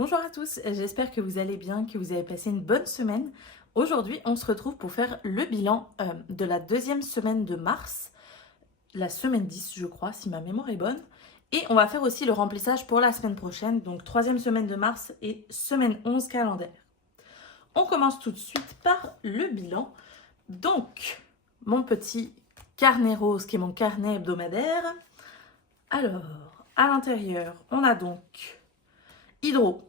Bonjour à tous, j'espère que vous allez bien, que vous avez passé une bonne semaine. Aujourd'hui, on se retrouve pour faire le bilan de la deuxième semaine de mars, la semaine 10 je crois, si ma mémoire est bonne. Et on va faire aussi le remplissage pour la semaine prochaine, donc troisième semaine de mars et semaine 11 calendaire. On commence tout de suite par le bilan. Donc, mon petit carnet rose qui est mon carnet hebdomadaire. Alors, à l'intérieur, on a donc Hydro,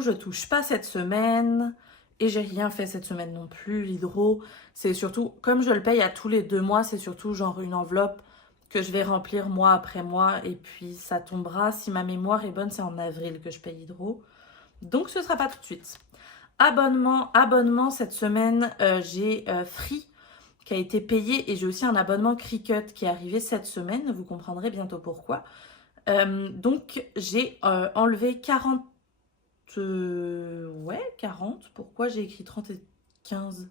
je touche pas cette semaine. Et j'ai rien fait cette semaine non plus. L'hydro, c'est surtout, comme je le paye à tous les 2 mois, c'est surtout genre une enveloppe que je vais remplir mois après mois. Et puis ça tombera, si ma mémoire est bonne, c'est en avril que je paye Hydro. Donc ce sera pas tout de suite. Abonnement cette semaine, j'ai Free qui a été payé et j'ai aussi un abonnement Cricut qui est arrivé cette semaine. Vous comprendrez bientôt pourquoi. Donc j'ai enlevé 40. Ouais, 40. Pourquoi j'ai écrit 30 et 15?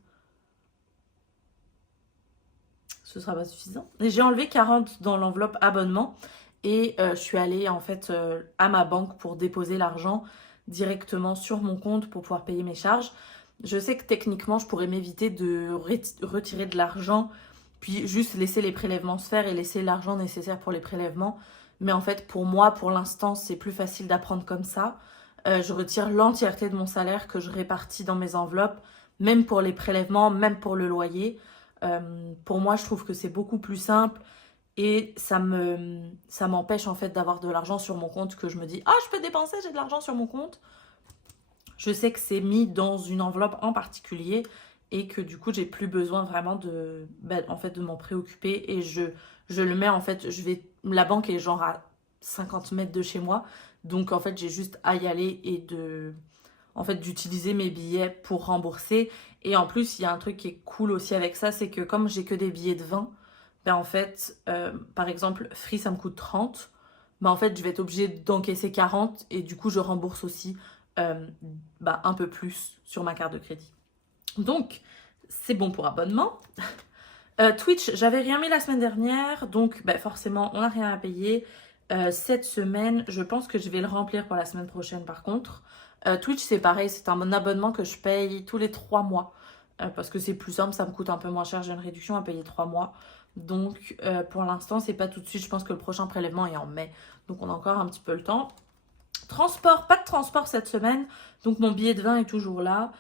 Ce sera pas suffisant. Et j'ai enlevé 40 dans l'enveloppe abonnement et je suis allée en fait à ma banque pour déposer l'argent directement sur mon compte pour pouvoir payer mes charges. Je sais que techniquement, je pourrais m'éviter de retirer de l'argent, puis juste laisser les prélèvements se faire et laisser l'argent nécessaire pour les prélèvements. Mais en fait, pour moi, pour l'instant, c'est plus facile d'apprendre comme ça. Je retire l'entièreté de mon salaire que je répartis dans mes enveloppes, même pour les prélèvements, même pour le loyer. Pour moi, je trouve que c'est beaucoup plus simple et ça m'empêche en fait d'avoir de l'argent sur mon compte que je me dis ah je peux dépenser, j'ai de l'argent sur mon compte. Je sais que c'est mis dans une enveloppe en particulier et que du coup j'ai plus besoin vraiment en fait, de m'en préoccuper et je le mets en fait, la banque est genre à 50 mètres de chez moi, donc en fait j'ai juste à y aller et en fait d'utiliser mes billets pour rembourser. Et en plus il y a un truc qui est cool aussi avec ça, c'est que comme j'ai que des billets de 20, ben en fait par exemple Free ça me coûte 30, ben en fait je vais être obligée d'encaisser 40 et du coup je rembourse aussi euh, un peu plus sur ma carte de crédit. Donc, c'est bon pour abonnement. Twitch, j'avais rien mis la semaine dernière, donc forcément, on n'a rien à payer. Cette semaine, je pense que je vais le remplir pour la semaine prochaine par contre. Twitch, c'est pareil, c'est un abonnement que je paye tous les 3 mois. Parce que c'est plus simple, ça me coûte un peu moins cher, j'ai une réduction à payer 3 mois. Donc, pour l'instant, c'est pas tout de suite. Je pense que le prochain prélèvement est en mai. Donc, on a encore un petit peu le temps. Transport, pas de transport cette semaine, donc mon billet de 20 est toujours là.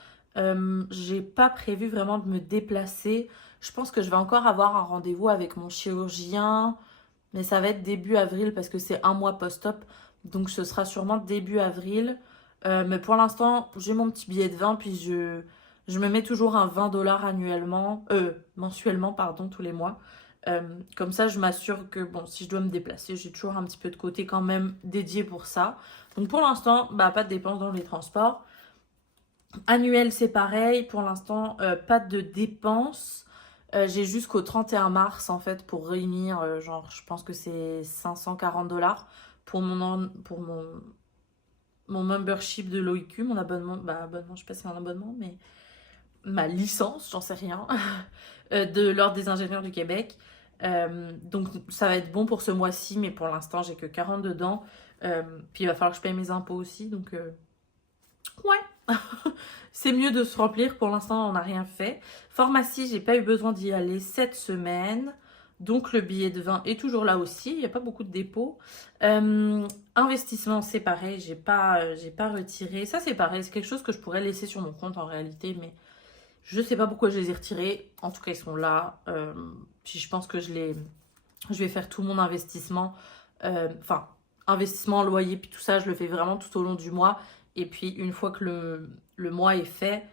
J'ai pas prévu vraiment de me déplacer. Je pense que je vais encore avoir un rendez-vous avec mon chirurgien, mais ça va être début avril parce que c'est un mois post-op, donc ce sera sûrement début avril. Mais pour l'instant, j'ai mon petit billet de 20, puis je me mets toujours un 20 $ mensuellement, pardon, tous les mois. Comme ça, je m'assure que, bon, si je dois me déplacer, j'ai toujours un petit peu de côté quand même dédié pour ça. Donc pour l'instant, pas de dépenses dans les transports. Annuel, c'est pareil. Pour l'instant, pas de dépenses. J'ai jusqu'au 31 mars, en fait, pour réunir, genre, je pense que c'est 540 $ pour mon membership de l'OIQ, mon abonnement. Abonnement, je sais pas si c'est un abonnement, mais ma licence, j'en sais rien, de l'Ordre des ingénieurs du Québec. Donc ça va être bon pour ce mois-ci, mais pour l'instant j'ai que 40 dedans. Puis il va falloir que je paye mes impôts aussi, donc ouais, c'est mieux de se remplir. Pour l'instant on n'a rien fait. Pharmacie, j'ai pas eu besoin d'y aller cette semaine. Donc le billet de 20 est toujours là aussi, il n'y a pas beaucoup de dépôts. Investissement, c'est pareil, j'ai pas retiré. Ça c'est pareil, c'est quelque chose que je pourrais laisser sur mon compte en réalité, mais je sais pas pourquoi je les ai retirés. En tout cas, ils sont là. Puis je pense que je vais faire tout mon investissement. Enfin, investissement, loyer, puis tout ça, je le fais vraiment tout au long du mois. Et puis, une fois que le mois est fait,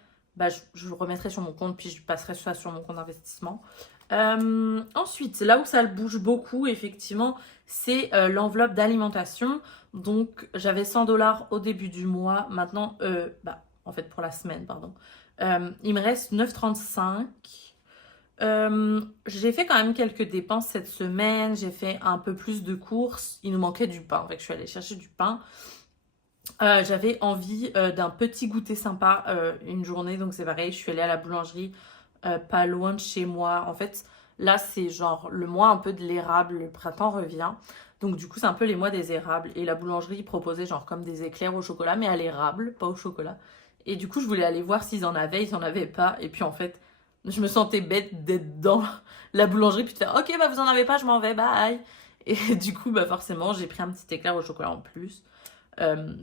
je le remettrai sur mon compte, puis je passerai ça sur mon compte d'investissement. Ensuite, là où ça le bouge beaucoup, effectivement, c'est l'enveloppe d'alimentation. Donc, j'avais 100 $ au début du mois. Maintenant, en fait, pour la semaine, pardon. Il me reste 9,35 €. J'ai fait quand même quelques dépenses cette semaine. J'ai fait un peu plus de courses. Il nous manquait du pain. Fait que je suis allée chercher du pain. J'avais envie d'un petit goûter sympa une journée. Donc c'est pareil, je suis allée à la boulangerie pas loin de chez moi. En fait, Là, c'est genre le mois un peu de l'érable, le printemps revient. Donc du coup, c'est un peu les mois des érables. Et la boulangerie proposait genre comme des éclairs au chocolat, mais à l'érable, pas au chocolat. Et du coup, je voulais aller voir s'ils en avaient, ils en avaient pas. Et puis en fait, je me sentais bête d'être dans la boulangerie, puis de faire ok, bah vous en avez pas, je m'en vais, bye. Et du coup, bah forcément, j'ai pris un petit éclair au chocolat en plus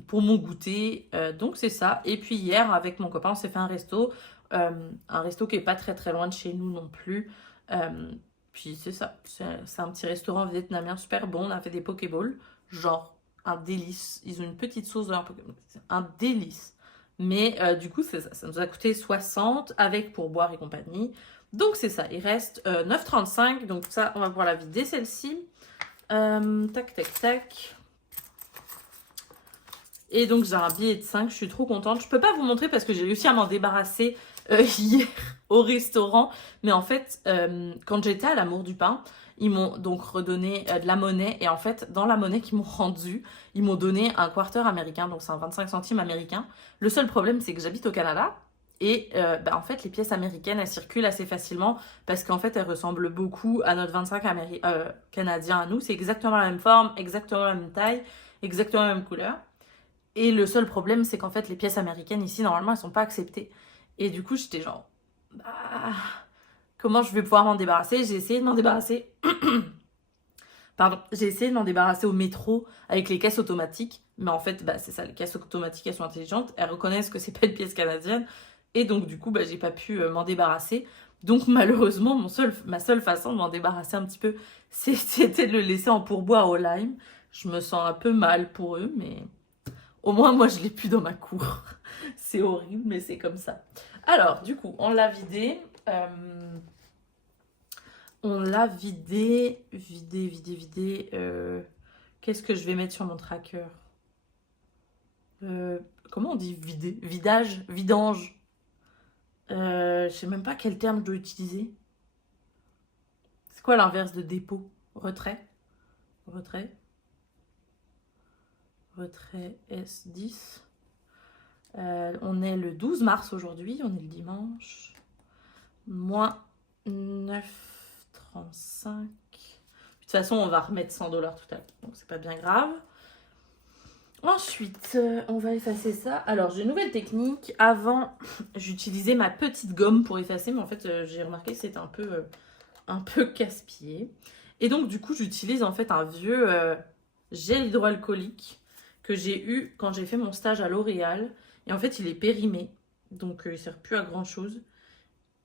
pour mon goûter. Donc c'est ça. Et puis hier, avec mon copain, on s'est fait un resto qui est pas très très loin de chez nous non plus. Euh, Puis c'est ça, c'est un petit restaurant vietnamien super bon. On a fait des pokéballs, genre un délice. Ils ont une petite sauce de leur Pokéball, c'est un délice. Mais du coup, c'est ça, ça nous a coûté 60 avec pourboire et compagnie. Donc c'est ça, il reste 9,35. Donc ça, on va pouvoir la vider celle-ci. Tac, tac, tac. Et donc j'ai un billet de 5, je suis trop contente. Je peux pas vous montrer parce que j'ai réussi à m'en débarrasser hier au restaurant. Mais en fait, quand j'étais à l'Amour du Pain, ils m'ont donc redonné de la monnaie. Et en fait, dans la monnaie qu'ils m'ont rendue, ils m'ont donné un quarter américain, donc c'est un 25 centimes américain. Le seul problème, c'est que j'habite au Canada. Et en fait, les pièces américaines, elles circulent assez facilement parce qu'en fait, elles ressemblent beaucoup à notre 25 canadien à nous. C'est exactement la même forme, exactement la même taille, exactement la même couleur. Et le seul problème, c'est qu'en fait, les pièces américaines ici, normalement, elles sont pas acceptées. Et du coup, j'étais genre, bah, comment je vais pouvoir m'en débarrasser? J'ai essayé de m'en débarrasser. Pardon, j'ai essayé de m'en débarrasser au métro avec les caisses automatiques. Mais en fait, bah, c'est ça, les caisses automatiques, elles sont intelligentes. Elles reconnaissent que c'est pas une pièce canadienne. Et donc, du coup, bah, j'ai pas pu m'en débarrasser. Donc, malheureusement, ma seule façon de m'en débarrasser un petit peu, c'était de le laisser en pourboire au lime. Je me sens un peu mal pour eux, mais au moins, moi, je l'ai plus dans ma cour. C'est horrible, mais c'est comme ça. Alors, du coup, on l'a vidé. On l'a vidé. Qu'est-ce que je vais mettre sur mon tracker? Comment on dit vider? Vidage? Vidange? Je sais même pas quel terme je dois utiliser. C'est quoi l'inverse de dépôt? Retrait? Retrait? Retrait S10. On est le 12 mars aujourd'hui, on est le dimanche. Moins 9,35. De toute façon, on va remettre 100 $ tout à l'heure, donc c'est pas bien grave. Ensuite, on va effacer ça. Alors, j'ai une nouvelle technique. Avant, j'utilisais ma petite gomme pour effacer, mais en fait, j'ai remarqué que c'était un peu casse-pied. Et donc, du coup, j'utilise en fait un vieux gel hydroalcoolique que j'ai eu quand j'ai fait mon stage à L'Oréal. Et en fait, il est périmé, donc il sert plus à grand chose.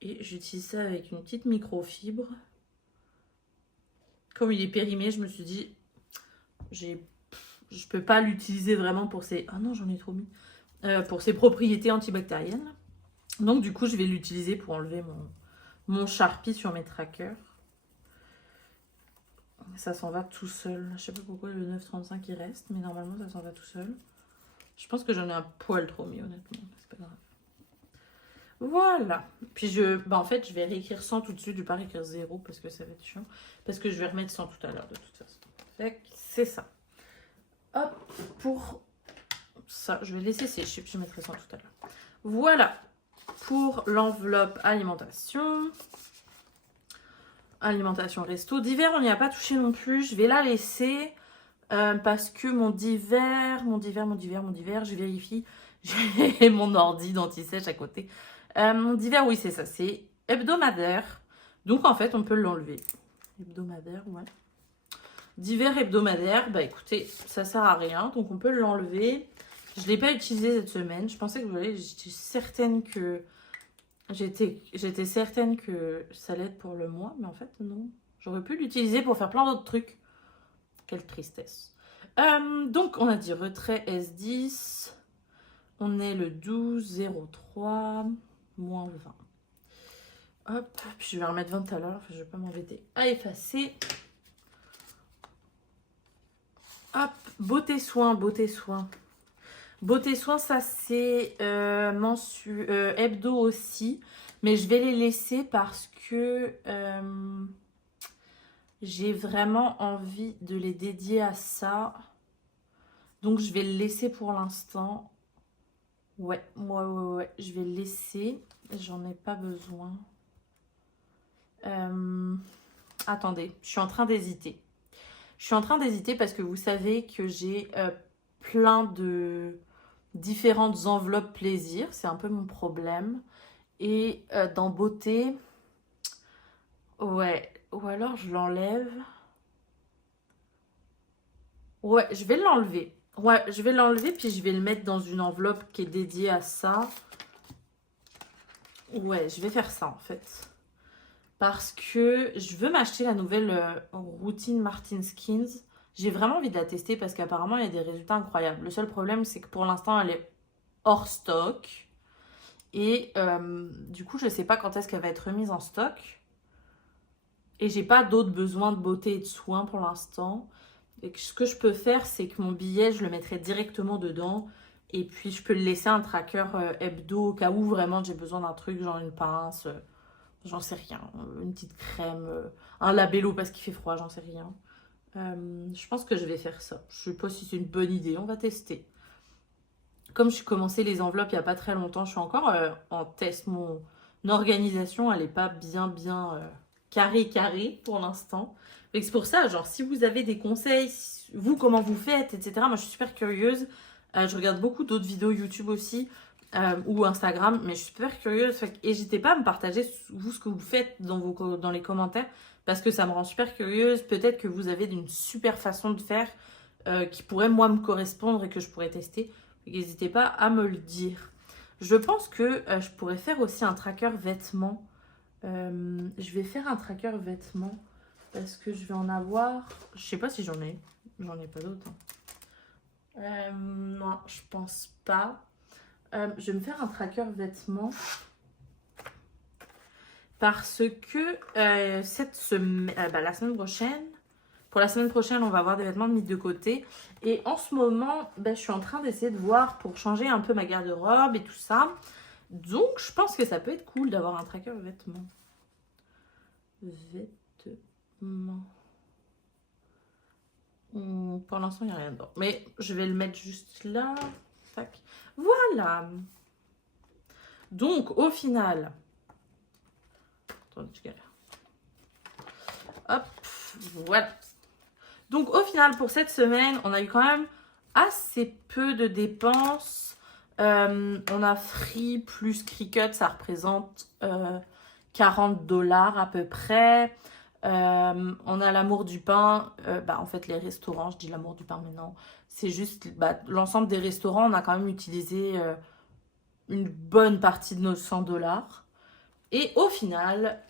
Et j'utilise ça avec une petite microfibre. Comme il est périmé, je me suis dit, je peux pas l'utiliser vraiment pour ses... Ah non, j'en ai trop mis. Pour ses propriétés antibactériennes. Donc du coup, je vais l'utiliser pour enlever mon Sharpie sur mes trackers. Ça s'en va tout seul. Je sais pas pourquoi le 9,35 il reste, mais normalement ça s'en va tout seul. Je pense que j'en ai un poil trop mis, honnêtement. C'est pas grave. Voilà. Puis en fait, je vais réécrire 100 tout de suite. Je vais pas réécrire 0 parce que ça va être chiant. Parce que je vais remettre 100 tout à l'heure de toute façon. Fait que c'est ça. Hop, pour ça, je vais laisser sécher. Puis je mettrai 100 tout à l'heure. Voilà. Pour l'enveloppe alimentation. Alimentation resto. D'hiver, on n'y a pas touché non plus. Je vais la laisser. Parce que mon d'hiver, je vérifie. J'ai mon ordi d'anti-sèche à côté. Mon d'hiver, oui, c'est ça, c'est hebdomadaire. Donc, en fait, on peut l'enlever. Hebdomadaire, ouais. D'hiver hebdomadaire, bah écoutez, ça sert à rien, donc on peut l'enlever. Je ne l'ai pas utilisé cette semaine. Je pensais que vous voyez, j'étais certaine que ça allait être pour le mois, mais en fait, non. J'aurais pu l'utiliser pour faire plein d'autres trucs. Quelle tristesse. Donc, on a dit retrait S10. On est le 12,03, moins 20. Hop, puis je vais remettre 20 à l'heure, je vais pas m'embêter à effacer. Hop, beauté soin, beauté soin. Beauté soin, ça c'est hebdo aussi, mais je vais les laisser parce que j'ai vraiment envie de les dédier à ça. Donc je vais le laisser pour l'instant. Ouais, je vais le laisser. J'en ai pas besoin. Attendez, je suis en train d'hésiter. Je suis en train d'hésiter parce que vous savez que j'ai plein de différentes enveloppes plaisir. C'est un peu mon problème. Et dans beauté, ouais. Ou alors je l'enlève. Ouais, je vais l'enlever. Ouais, je vais l'enlever puis je vais le mettre dans une enveloppe qui est dédiée à ça. Ouais, je vais faire ça en fait. Parce que je veux m'acheter la nouvelle routine Martin Skins. J'ai vraiment envie de la tester parce qu'apparemment il y a des résultats incroyables. Le seul problème c'est que pour l'instant elle est hors stock. Et du coup je sais pas quand est-ce qu'elle va être remise en stock. Et j'ai pas d'autres besoins de beauté et de soins pour l'instant. Et ce que je peux faire c'est que mon billet je le mettrai directement dedans. Et puis je peux le laisser un tracker hebdo au cas où vraiment j'ai besoin d'un truc genre une pince. J'en sais rien. Une petite crème, un labello parce qu'il fait froid, j'en sais rien. Je pense que je vais faire ça. Je sais pas si c'est une bonne idée, on va tester. Comme je suis commencé les enveloppes il n'y a pas très longtemps, je suis encore en test. Mon organisation, elle n'est pas bien carré pour l'instant. Donc c'est pour ça, genre, si vous avez des conseils, vous, comment vous faites, etc. Moi, je suis super curieuse. Je regarde beaucoup d'autres vidéos YouTube aussi ou Instagram, mais je suis super curieuse. N'hésitez pas à me partager, vous, ce que vous faites dans les commentaires, parce que ça me rend super curieuse. Peut-être que vous avez une super façon de faire qui pourrait, moi, me correspondre et que je pourrais tester. N'hésitez pas à me le dire. Je pense que je pourrais faire aussi un tracker vêtements. Je vais faire un tracker vêtements parce que je vais en avoir. Je sais pas si j'en ai. J'en ai pas d'autres. Non, je pense pas. Je vais me faire un tracker vêtements parce que la semaine prochaine, pour la semaine prochaine, on va avoir des vêtements mis de côté. Et en ce moment, je suis en train d'essayer de voir pour changer un peu ma garde-robe et tout ça. Donc, je pense que ça peut être cool d'avoir un tracker vêtements. Vêtements. Pour l'instant, il n'y a rien dedans. Mais je vais le mettre juste là. Tac. Voilà. Donc, au final... Attendez, je galère. Hop, voilà. Donc, au final, pour cette semaine, on a eu quand même assez peu de dépenses. On a Free plus Cricut, ça représente $40 à peu près. On a l'amour du pain. En fait, les restaurants, je dis l'amour du pain, mais non. C'est juste l'ensemble des restaurants, on a quand même utilisé une bonne partie de nos $100. Et au final,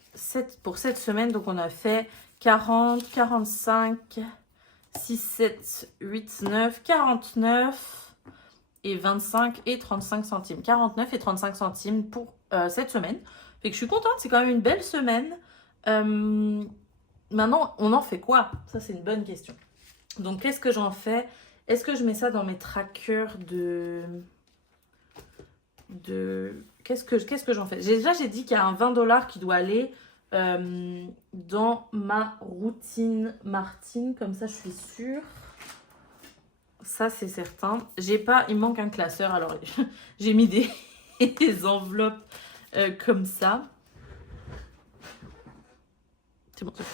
pour cette semaine, donc on a fait 40, 45, 6, 7, 8, 9, 49 et 25 et 35 centimes. 49 et 35 centimes pour cette semaine. Fait que je suis contente, c'est quand même une belle semaine. Maintenant, on en fait quoi? Ça, c'est une bonne question. Donc, qu'est-ce que j'en fais? Est-ce que je mets ça dans mes trackers Qu'est-ce que j'en fais? Déjà, j'ai dit qu'il y a un $20 qui doit aller dans ma routine Martine. Comme ça, je suis sûre. Ça, c'est certain. Il me manque un classeur. Alors, j'ai mis des enveloppes comme ça. C'est bon, c'est bon.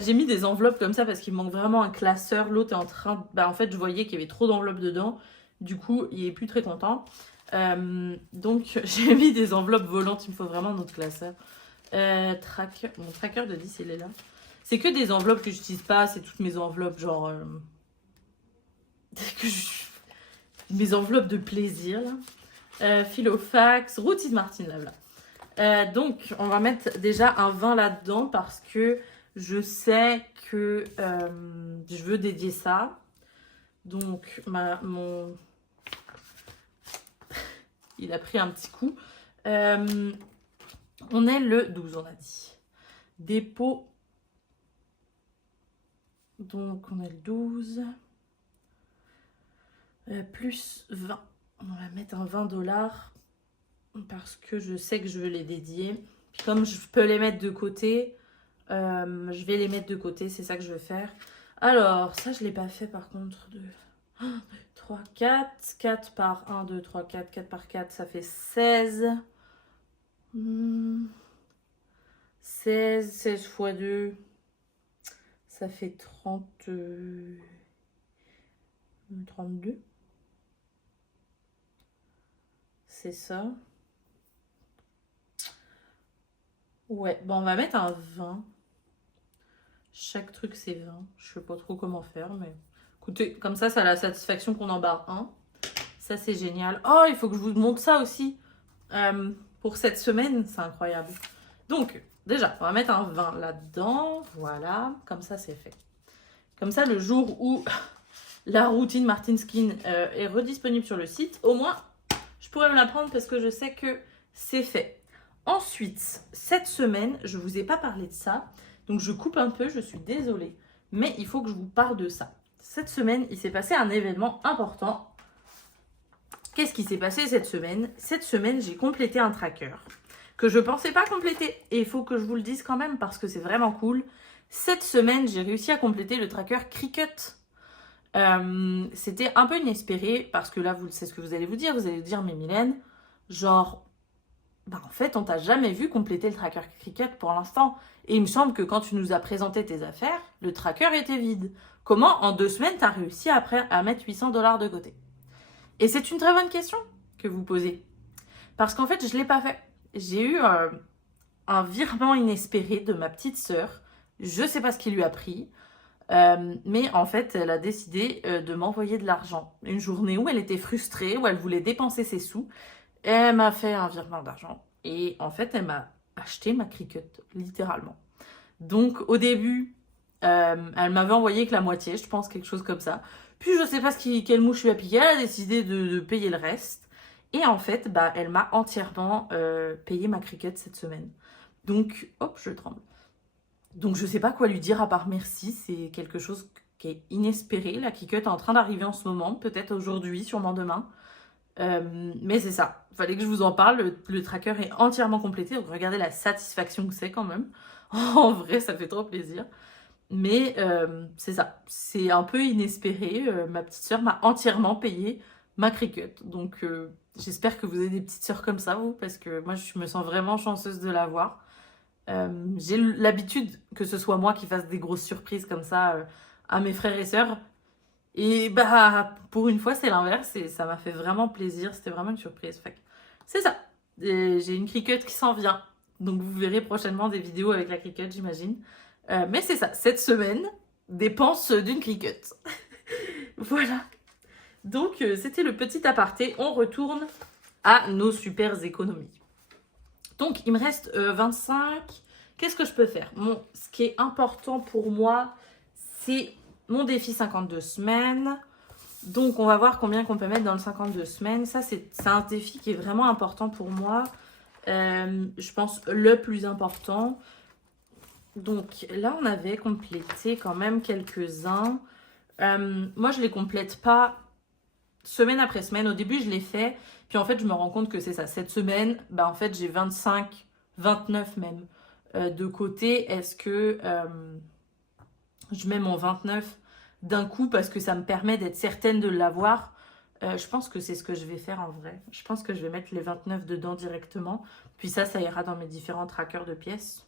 J'ai mis des enveloppes comme ça parce qu'il me manque vraiment un classeur. L'autre est en train... en fait, je voyais qu'il y avait trop d'enveloppes dedans. Du coup, il est plus très content. Donc, j'ai mis des enveloppes volantes. Il me faut vraiment notre classeur. Mon tracker de 10, il est là. C'est que des enveloppes que j'utilise pas. C'est toutes mes enveloppes, genre... mes enveloppes de plaisir, là. Filofax, routine Martine, là. Donc, on va mettre déjà un 20 là-dedans parce que je sais que je veux dédier ça. Donc, il a pris un petit coup. On est le 12, on a dit. Dépôt. Donc, on est le 12. Plus 20. On va mettre un $20 parce que je sais que je veux les dédier. Puis comme je peux les mettre de côté, je vais les mettre de côté. C'est ça que je veux faire. Alors, ça, je ne l'ai pas fait par contre. 1, 2, 3, 4. 4 par 1, 2, 3, 4. 4 par 4, ça fait 16. 16 fois 2, ça fait 32. C'est ça. Ouais, bon, on va mettre un 20. Chaque truc, c'est 20. Je sais pas trop comment faire, mais écoutez, comme ça a la satisfaction qu'on en barre un. Ça, c'est génial. Oh, il faut que je vous montre ça aussi. Pour cette semaine, c'est incroyable. Donc, déjà, on va mettre un 20 là-dedans. Voilà, comme ça, c'est fait. Comme ça, le jour où la routine Martin Skin est redisponible sur le site, au moins, je pourrais me la prendre parce que je sais que c'est fait. Ensuite, cette semaine, je ne vous ai pas parlé de ça. Donc, je coupe un peu, je suis désolée. Mais il faut que je vous parle de ça. Cette semaine, il s'est passé un événement important. Qu'est-ce qui s'est passé cette semaine? Cette semaine, j'ai complété un tracker que je ne pensais pas compléter. Et il faut que je vous le dise quand même parce que c'est vraiment cool. Cette semaine, j'ai réussi à compléter le tracker Cricut. C'était un peu inespéré parce que là, c'est ce que vous allez vous dire. Vous allez vous dire, mais Mylène, genre, bah en fait, on t'a jamais vu compléter le tracker Cricut pour l'instant. Et il me semble que quand tu nous as présenté tes affaires, le tracker était vide. Comment, en 2 semaines, t'as réussi à mettre 800 $ de côté? Et c'est une très bonne question que vous posez. Parce qu'en fait, je ne l'ai pas fait. J'ai eu un virement inespéré de ma petite sœur. Je ne sais pas ce qui lui a pris. Mais en fait, elle a décidé de m'envoyer de l'argent. Une journée où elle était frustrée, où elle voulait dépenser ses sous. Elle m'a fait un virement d'argent. Et en fait, elle m'a acheté ma Cricut, littéralement. Donc, au début, elle m'avait envoyé que la moitié, je pense, quelque chose comme ça. Puis, je sais pas quelle mouche lui a piqué, elle a décidé de payer le reste. Et en fait, bah, elle m'a entièrement payé ma Cricut cette semaine. Donc, hop, je tremble. Donc, je sais pas quoi lui dire à part merci. C'est quelque chose qui est inespéré. La Cricut est en train d'arriver en ce moment, peut-être aujourd'hui, sûrement demain. Mais c'est ça, il fallait que je vous en parle. Le tracker est entièrement complété, donc regardez la satisfaction que c'est quand même. En vrai, ça fait trop plaisir. Mais c'est ça, c'est un peu inespéré. Ma petite sœur m'a entièrement payé ma Cricut. Donc j'espère que vous avez des petites sœurs comme ça, vous, parce que moi, je me sens vraiment chanceuse de l'avoir. J'ai l'habitude que ce soit moi qui fasse des grosses surprises comme ça à mes frères et sœurs. Et bah, pour une fois, c'est l'inverse et ça m'a fait vraiment plaisir. C'était vraiment une surprise. Fait que c'est ça. Et j'ai une Cricut qui s'en vient. Donc, vous verrez prochainement des vidéos avec la Cricut, j'imagine. Mais c'est ça. Cette semaine, dépense d'une Cricut. Voilà. Donc, c'était le petit aparté. On retourne à nos super économies. Donc, il me reste 25. Qu'est-ce que je peux faire? Ce qui est important pour moi, c'est mon défi 52 semaines. Donc, on va voir combien qu'on peut mettre dans le 52 semaines. Ça, c'est un défi qui est vraiment important pour moi. Je pense le plus important. Donc, là, on avait complété quand même quelques-uns. Moi, je ne les complète pas semaine après semaine. Au début, je l'ai fait. Puis, en fait, je me rends compte que c'est ça. Cette semaine, bah, en fait, j'ai 25, 29 même de côté. Est-ce que je mets mon 29 d'un coup parce que ça me permet d'être certaine de l'avoir? Je pense que c'est ce que je vais faire en vrai. Je pense que je vais mettre les 29 dedans directement. Puis ça ira dans mes différents trackers de pièces.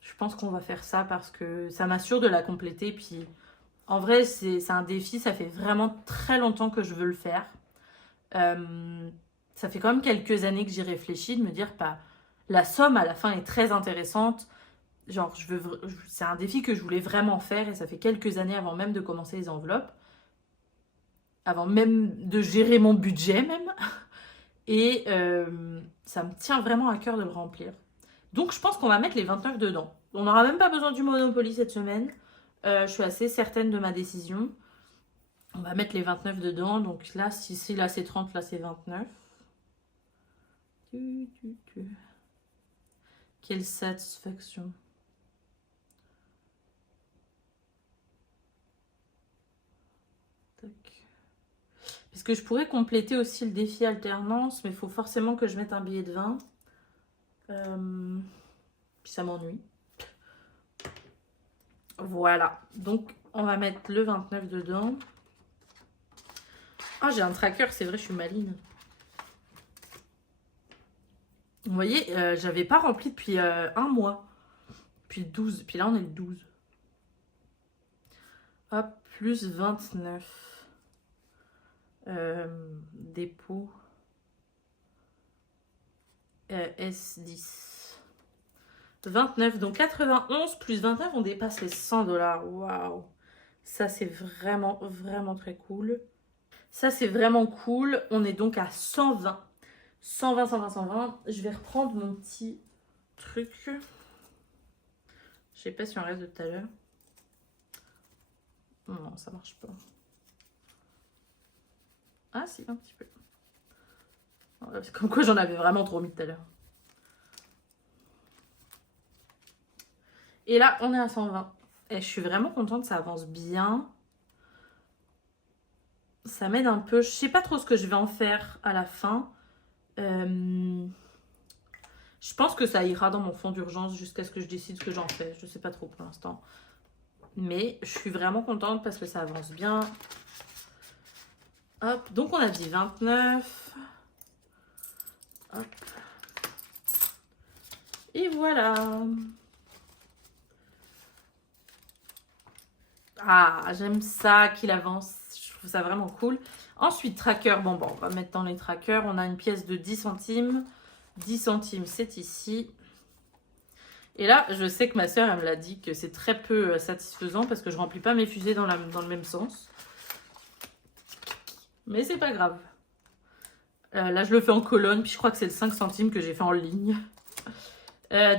Je pense qu'on va faire ça parce que ça m'assure de la compléter. Puis en vrai, c'est un défi. Ça fait vraiment très longtemps que je veux le faire. Ça fait quand même quelques années que j'y réfléchis, de me dire, bah, la somme à la fin est très intéressante. Genre, c'est un défi que je voulais vraiment faire et ça fait quelques années avant même de commencer les enveloppes. Avant même de gérer mon budget même. Et ça me tient vraiment à cœur de le remplir. Donc, je pense qu'on va mettre les 29 dedans. On n'aura même pas besoin du Monopoly cette semaine. Je suis assez certaine de ma décision. On va mettre les 29 dedans. Donc là, si là c'est 30, là c'est 29. Quelle satisfaction. Tac. Parce que je pourrais compléter aussi le défi alternance, mais il faut forcément que je mette un billet de 20. Puis ça m'ennuie. Voilà. Donc, on va mettre le 29 dedans. Ah, j'ai un tracker, c'est vrai, je suis maligne. Vous voyez, j'avais pas rempli depuis un mois. Puis 12. Puis là, on est le 12. Hop, plus 29. Dépôt. S10. 29. Donc 91 plus 29, on dépasse les 100 $. Waouh. Ça, c'est vraiment, vraiment très cool. Ça, c'est vraiment cool. On est donc à 120. 120, 120, 120. Je vais reprendre mon petit truc. Je sais pas si on reste de tout à l'heure. Non, ça marche pas. Ah si, un petit peu. Comme quoi j'en avais vraiment trop mis tout à l'heure. Et là, on est à 120. Et je suis vraiment contente, ça avance bien. Ça m'aide un peu. Je sais pas trop ce que je vais en faire à la fin. Je pense que ça ira dans mon fonds d'urgence jusqu'à ce que je décide ce que j'en fais. Je sais pas trop pour l'instant. Mais je suis vraiment contente parce que ça avance bien. Hop, donc on a dit 29. Hop. Et voilà. Ah, j'aime ça qu'il avance. Je trouve ça vraiment cool. Ensuite, tracker. Bon, on va mettre dans les trackers. On a une pièce de 10 centimes. 10 centimes, c'est ici. Et là, je sais que ma soeur, elle me l'a dit que c'est très peu satisfaisant parce que je remplis pas mes fusées dans le même sens. Mais c'est pas grave. Là, je le fais en colonne, puis je crois que c'est le 5 centimes que j'ai fait en ligne.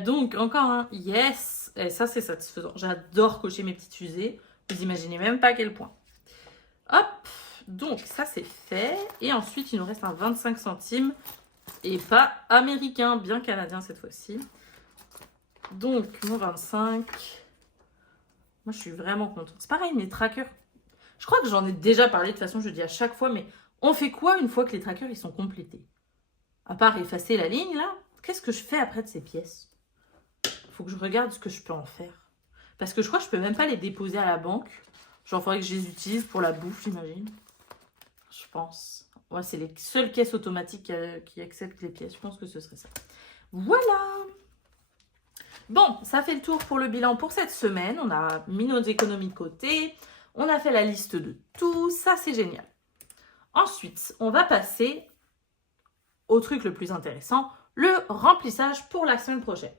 Donc, encore un yes. Et ça, c'est satisfaisant. J'adore cocher mes petites fusées. Vous imaginez même pas à quel point. Hop. Donc, ça, c'est fait. Et ensuite, il nous reste un 25 centimes. Et pas américain, bien canadien cette fois-ci. Donc, mon 25. Moi, je suis vraiment contente. C'est pareil, mes trackers. Je crois que j'en ai déjà parlé, de toute façon, je dis à chaque fois, mais on fait quoi une fois que les trackers, ils sont complétés? À part effacer la ligne, là, qu'est-ce que je fais après de ces pièces? Faut que je regarde ce que je peux en faire. Parce que je crois que je peux même pas les déposer à la banque. Genre, il faudrait que je les utilise pour la bouffe, j'imagine. Je pense. Ouais, c'est les seules caisses automatiques qui acceptent les pièces. Je pense que ce serait ça. Voilà! Bon, ça fait le tour pour le bilan pour cette semaine. On a mis nos économies de côté. On a fait la liste de tout. Ça, c'est génial. Ensuite, on va passer au truc le plus intéressant, le remplissage pour la semaine prochaine.